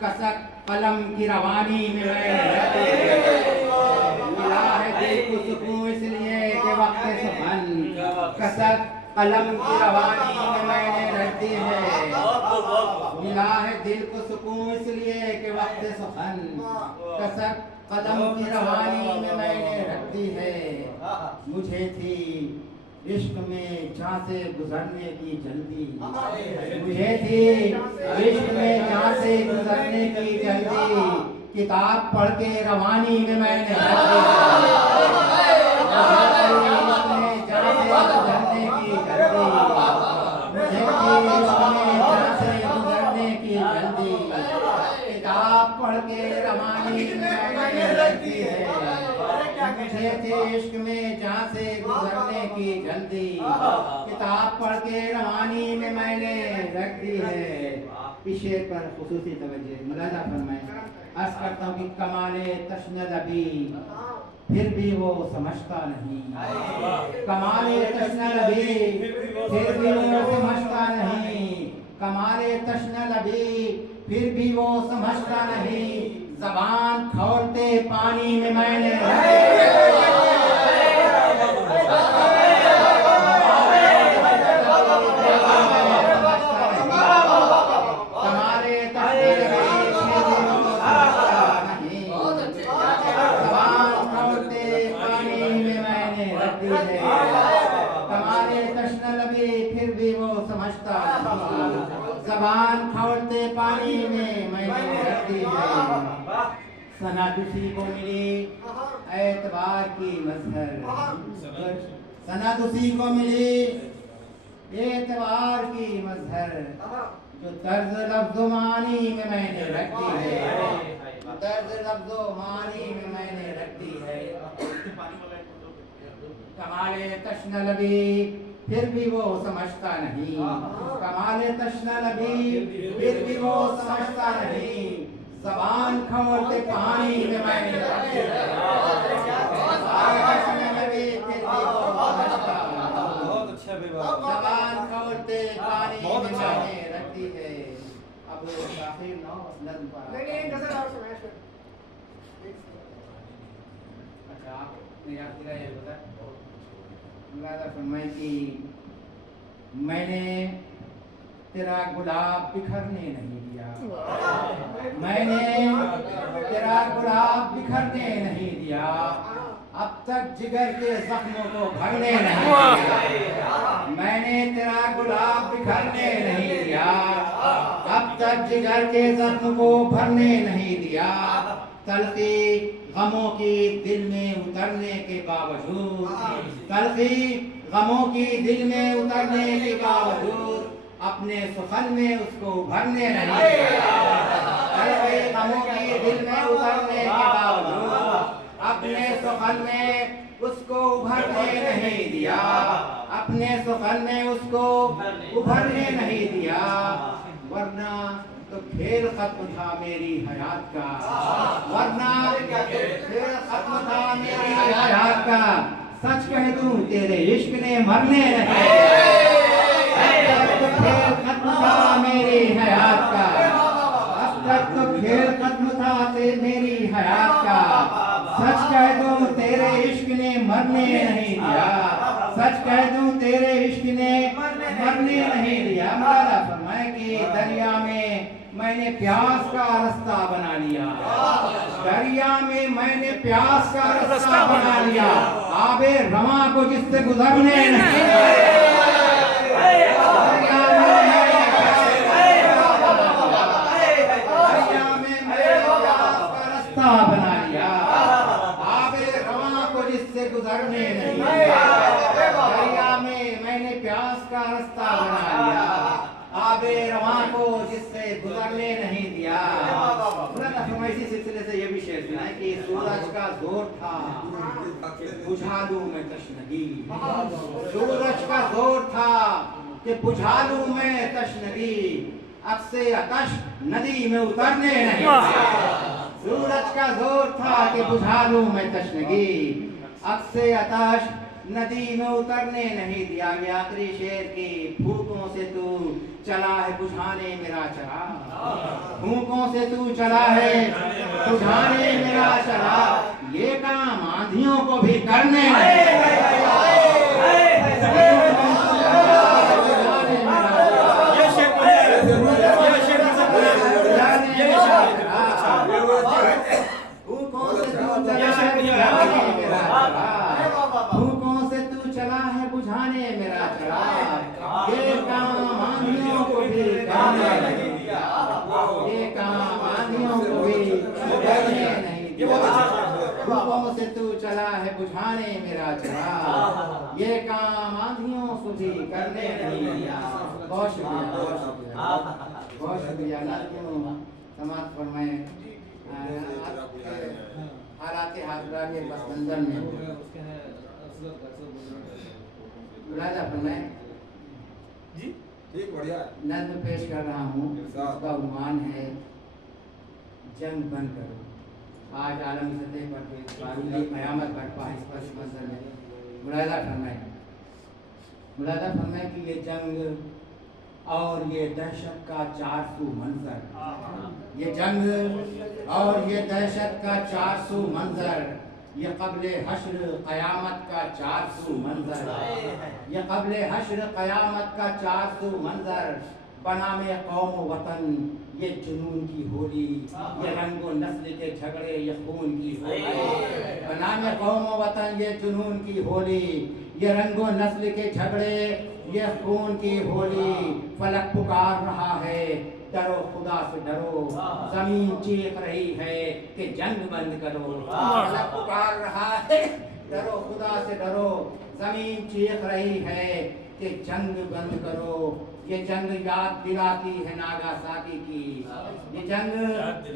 कसक कलम की रवानी में मैंने मिला है दिल को सुकून इसलिए कि वक्त सुखन कसक कलम की रवानी में मैंने रख दी है मिला है दिल को सुकून इसलिए कि वक्त सुखन कसक कलम की रवानी में मैंने रख दी है मुझे थी इश्क में जहाँ से गुजरने की जल्दी मुझे थी इश्क में जहाँ से गुजरने की जल्दी किताब पढ़ के रवानी में मैंने रख दी इश्क में जहाँ से गुजरने की जल्दी मुझे थी इश्क में जहाँ से गुजरने की जल्दी किताब पढ़ के रवानी में मैंने रख दी है मुझे थी इश्क में जहाँ से गुजरने की जल्दी किताब पढ़ के रवानी में मैंने रख दी है इस शेर पर खुसूसी तवज्जो मुलाजा फरमाएं अर्ज करता हूँ कि कमाले तश्न लबी फिर भी वो समझता नहीं कमाले तश्न लबी फिर भी वो समझता नहीं कमाले तश्न लबी फिर भी वो समझता नहीं ज़बान खोलते पानी में मैंने ज़बान खोलते पानी में मैंने रख दी है सनद उसी को मिली एतबार की मजहर सनद उसी को मिली एतबार की मजहर जो तर्ज लफ्ज़ो मानी में मैंने रख दी है तर्ज लफ्ज़ो मानी में मैंने रख दी है कमाले तश्न लबी फिर भी वो समझता नहीं कमाले तश्न लबी फिर भी वो समझता नहीं ज़बान खोलते पानी में मैंने रख दी है ज़बान खोलते पानी में मैंने रख दी है अब आखिर नौ नज़्म पर अच्छा आप मेरा पूरा ये बता मुलाज़ा फरमाएं कि मैंने तेरा गुलाब बिखरने नहीं दिया मैंने तेरा गुलाब बिखरने नहीं दिया अब तक जिगर के जख्मों को भरने नहीं दिया मैंने तेरा गुलाब बिखरने नहीं दिया अब तक जिगर के जख्म को भरने नहीं दिया तलखी गमों की दिल में उतरने के बावजूद तलखी गमों की दिल में उतरने के बावजूद अपने सुखन में उसको भरने नहीं दिया तलखी गमों की दिल में उतरने के बावजूद अपने सुखन में उसको उभरने नहीं दिया अपने सुखन में उसको उभरने नहीं दिया वरना तो खेल खत्म था मेरी हयात का वरना खेल खत्म था मेरी हयात का सच कह दूं तेरे इश्क ने मरने नहीं तो खेल खत्म था मेरी हयात का अब तक तो खेल खत्म था मेरी हयात का सच कह दूं तेरे इश्क ने मरने नहीं दिया सच कह दूं तेरे इश्क ने मरने नहीं दिया मौला फरमाए कि दरिया में मैंने प्यास का रास्ता बना लिया दरिया में मैंने प्यास का रास्ता बना लिया आबे रवा को जिससे गुजरने नहीं दरिया में मैंने प्यास का रास्ता बना लिया आबे रवा को जिससे गुजरने नहीं दरिया में मैंने प्यास का रास्ता बना लिया आबे रवा को जिससे गुजरने नहीं दिया इसी सिलसिले से ये भी शेर सुना है कि सूरज का जोर था बुझा लूं मैं तशनगी सूरज का जोर था कि बुझा लूं मैं तशनगी अब से आतश नदी में उतरने नहीं सूरज का जोर था कि बुझा लूं मैं तशनगी अब से आतश नदी में उतरने नहीं दिया। ये आखिरी शेर की फूकों से तू चला है बुझाने मेरा चराग, फूकों से तू चला है बुझाने मेरा चराग, ये काम आंधियों को भी करने बुझाने मेरा चराग, ये काम आंधियों को भी करने नहीं दिया, ये काम आंधियों को भी करने नहीं दिया। फूकों से तू चला है बुझाने मेरा चराग, ये काम आंधियों को भी करने नहीं दिया। बहुत शुक्रिया, बहुत शुक्रिया, बहुत शुक्रिया। क्यों समाप्त फरमाए हालात हाजरा के बसमंजर में मुलाजा फरमाए जी। ठीक, बढ़िया। नज़्म पेश कर रहा हूँ, उसका उन्वान है जंग बंद करो। आज आलमी सतह पर बारूदी क़यामत बरपा है इस पस मंजर में। मुलाजा फरमाए, मुलाजा फरमाए कि ये जंग और ये दहशत का चारसू मंजर, ये जंग और ये दहशत का चारसू मंजर, ये क़ब्ल हश्र क़यामत का चारसू मंजर, ये क़ब्ल हश्र क़यामत का चारसू मंजर, बनामे कौम वतन ये जुनून की होली, ये रंगो नस्ल के झगड़े ये खून की होली, बनामे कौम वतन ये जुनून की होली, ये रंगो नस्ल के झगड़े ये खून की होली। फलक पुकार रहा है डरो खुदा से डरो, जमीन चीख रही है कि जंग बंद करो। फलक पुकार रहा है डरो खुदा से डरो, जमीन चीख रही है कि जंग बंद करो। ये जंग याद दिलाती है नागासाकी की, ये जंग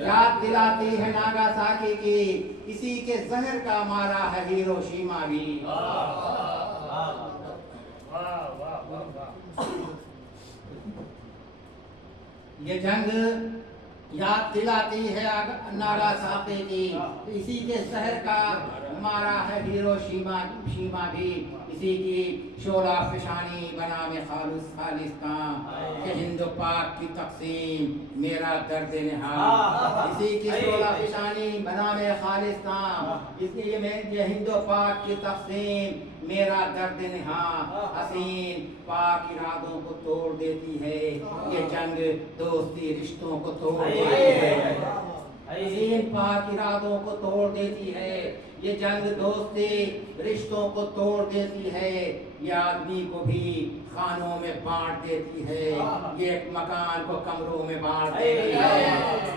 याद दिलाती है नागासाकी की, इसी के जहर का मारा है हिरोशिमा भी। ये जंग याद दिलाती है नागासाकी की, इसी के जहर का मारा है हिरोशिमा भी, इसी की शोला फिशानी बना में खालिस्तान के हिंद पाक की तकसीम मेरा दर्द निहा, इसी की शोला फिशानी बना में खालिस्तान, इसलिए ये हिंद पाक की तकसीम मेरा दर्द निहा। हसीन पाक इरादों को तोड़ देती है ये जंग, दोस्ती रिश्तों को तोड़ देती है, हसीन पाक इरादों को तोड़ देती है ये जंग, दोस्ती रिश्तों को तोड़ देती है, ये आदमी को भी खानों में बांट देती है, ये एक मकान को कमरों में बांट देती है,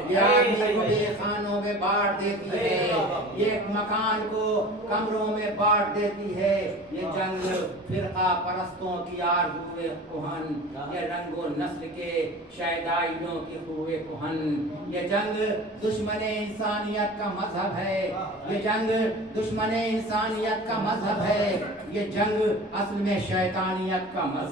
ये आदमी को भी खानों में बांट देती है, ये एक मकान को कमरों में बांट देती है। ये जंग फिरका परस्तों की आरज़ूए कुहन, ये रंगो नस्ल के शैदाइयों की हुए कुहन, ये जंग दुश्मने इंसानियत का मजहब है, ये जंग दुश्मने इंसानियत का मजहब है, ये जंग असल में शैतानियत का मजहब है,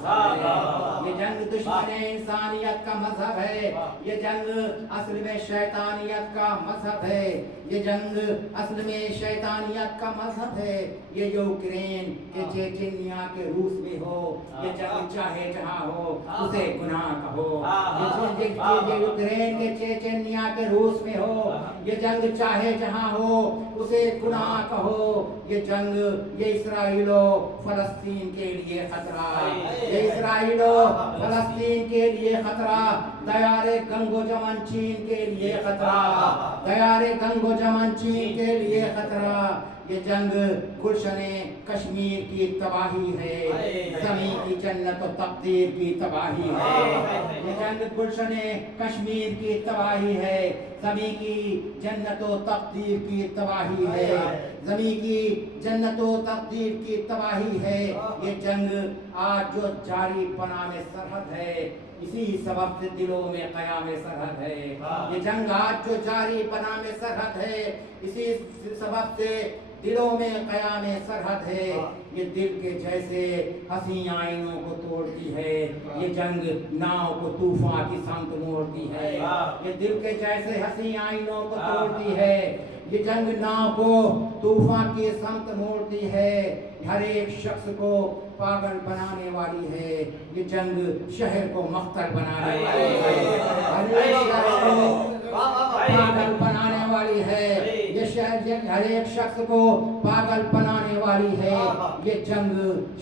ये जंग दुश्मने इंसानियत का मजहब है, ये जंग असल में शैतानियत का मजहब है, ये जंग असल में शैतानियत का मजहब है। ये यूक्रेन के चेचनिया के रूस में हो, ये जंग चाहे जहाँ हो उसे गुनाह कहो, ये यूक्रेन के चेचनिया के रूस में हो, ये जंग चाहे जहाँ हो उसे गुनाह कहो, ये जंग ये इस्राइलो फलस्तीन के लिए खतरा, ये इस्राइलो फलस्तीन के लिए खतरा, दयारे गंगो जमन चीन के लिए खतरा, दयारे गंगो जमन चीन के लिए खतरा। ये जंग गुलशने कश्मीर की तबाही है, ज़मीं की जन्नत और तकदीर की तबाही है, ये जंग गुलशने कश्मीर की तबाही है, ज़मीं की जन्नत और तकदीर की तबाही है, ज़मीं की जन्नत और तकदीर की तबाही है। ये जंग आज जो जारी पनाह में सरहद है, इसी सबब से दिलों में क़याम सरहद है, ये जंग आज जो जारी पनाह में सरहद है, इसी सबब से दिलों में क़याम सरहद है। ये दिल के जैसे हसी आइनों को तोड़ती है, ये जंग नाव को तूफान की संग मोड़ती है, ये दिल के जैसे हसी आइनों को तोड़ती है, یہ جنگ ناؤ کو طوفان کی سمت موڑتی ہے، ہر ایک شخص کو پاگل بنانے والی ہے، یہ جنگ شہر کو مقتل بنانے والی ہے، ہر ایک شخص کو پاگل بنانے والی ہے، یہ شہر ہر ایک شخص کو پاگل بنانے والی ہے، یہ جنگ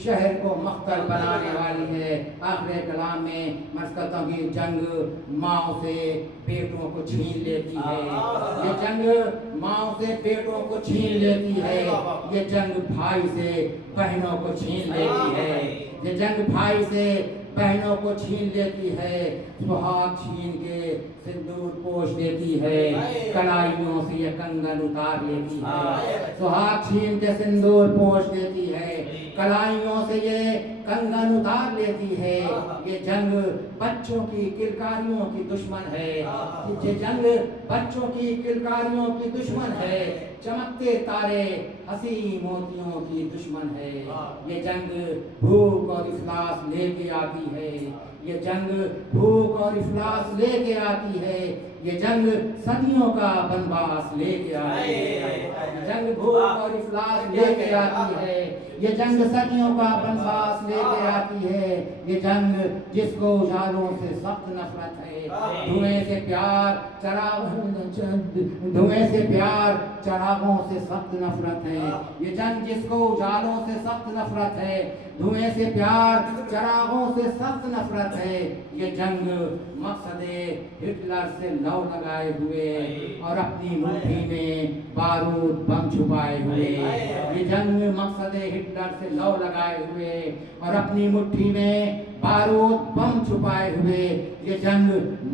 شہر کو مقتل بنانے والی ہے۔ آخر کلام میں میں کہتا ہوں کہ جنگ ماؤں سے بیٹوں کو چھین لیتی ہے، یہ جنگ ماؤں سے بیٹوں کو چھین لیتی ہے، یہ جنگ بھائی سے بہنوں کو چھین لیتی ہے، یہ جنگ بھائی سے بہنوں کو چھین لیتی ہے، سہاگ چھین کے سندور پوش دیتی ہے، کلائیوں سے یہ کنگن اتار لیتی ہے، سہاگ چھین کے سندور پوش دیتی ہے، کلائیوں سے یہ کنگن اتار لیتی ہے، یہ جنگ بچوں کی کلکاریوں کی دشمن ہے، یہ جنگ بچوں کی کلکاریوں کی دشمن ہے، چمکتے تارے حسین موتیوں کی دشمن ہے، یہ جنگ بھوک اور افلاس لے کے آتی ہے، یہ جنگ بھوک اور افلاس لے کے آتی ہے، یہ جنگ صدیوں کا بنواس لے کے آتی ہے، یہ جنگ بھوک اور افلاس لے کے آتی ہے، یہ جنگ صدیوں کا بنواس لے کے آتی ہے، یہ جنگ جس کو اجالوں سے سخت نفرت ہے، دھوئیں سے پیار چراغوں سے سخت نفرت ہے، یہ جنگ جس کو اجالوں سے سخت نفرت ہے، دھوئیں سے پیار چراغوں سے سخت نفرت ہے، یہ جنگ مقصد ہٹلر سے لو لگائے ہوئے اور اپنی مٹھی میں بارود بم چھپائے ہوئے، یہ جنگ مقصد ہٹلر سے لو لگائے ہوئے اور اپنی مٹھی میں بارود بم چھپائے ہوئے، یہ جنگ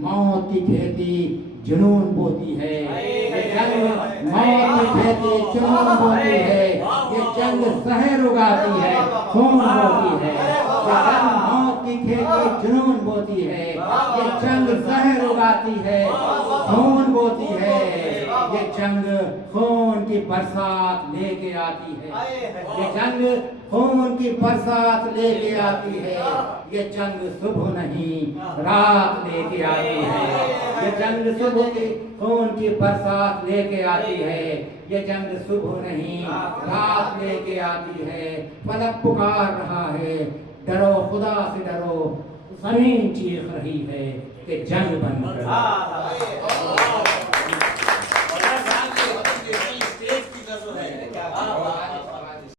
موت کی کھیتی جنون بوتی ہے، یہ جنگ موت کی کھیتی جنون بوتی ہے، یہ جنگ زہر اگاتی ہے خون بوتی ہے، یہ جنگ موت کی کھیتی جنون بوتی ہے، یہ جنگ زہر اگاتی ہے خون بوتی ہے، یہ جنگ خون کی برسات لے کے آتی ہے، یہ جنگ خون کی برسات لے کے آتی ہے، یہ جنگ صبح نہیں رات لے کے آتی ہے، یہ جنگ صبح کی خون کی برسات لے کے آتی ہے، یہ جنگ صبح نہیں رات لے کے آتی ہے، فلک پکار رہا ہے ڈرو خدا سے ڈرو، زمین چیخ رہی ہے کہ جنگ بند کرو۔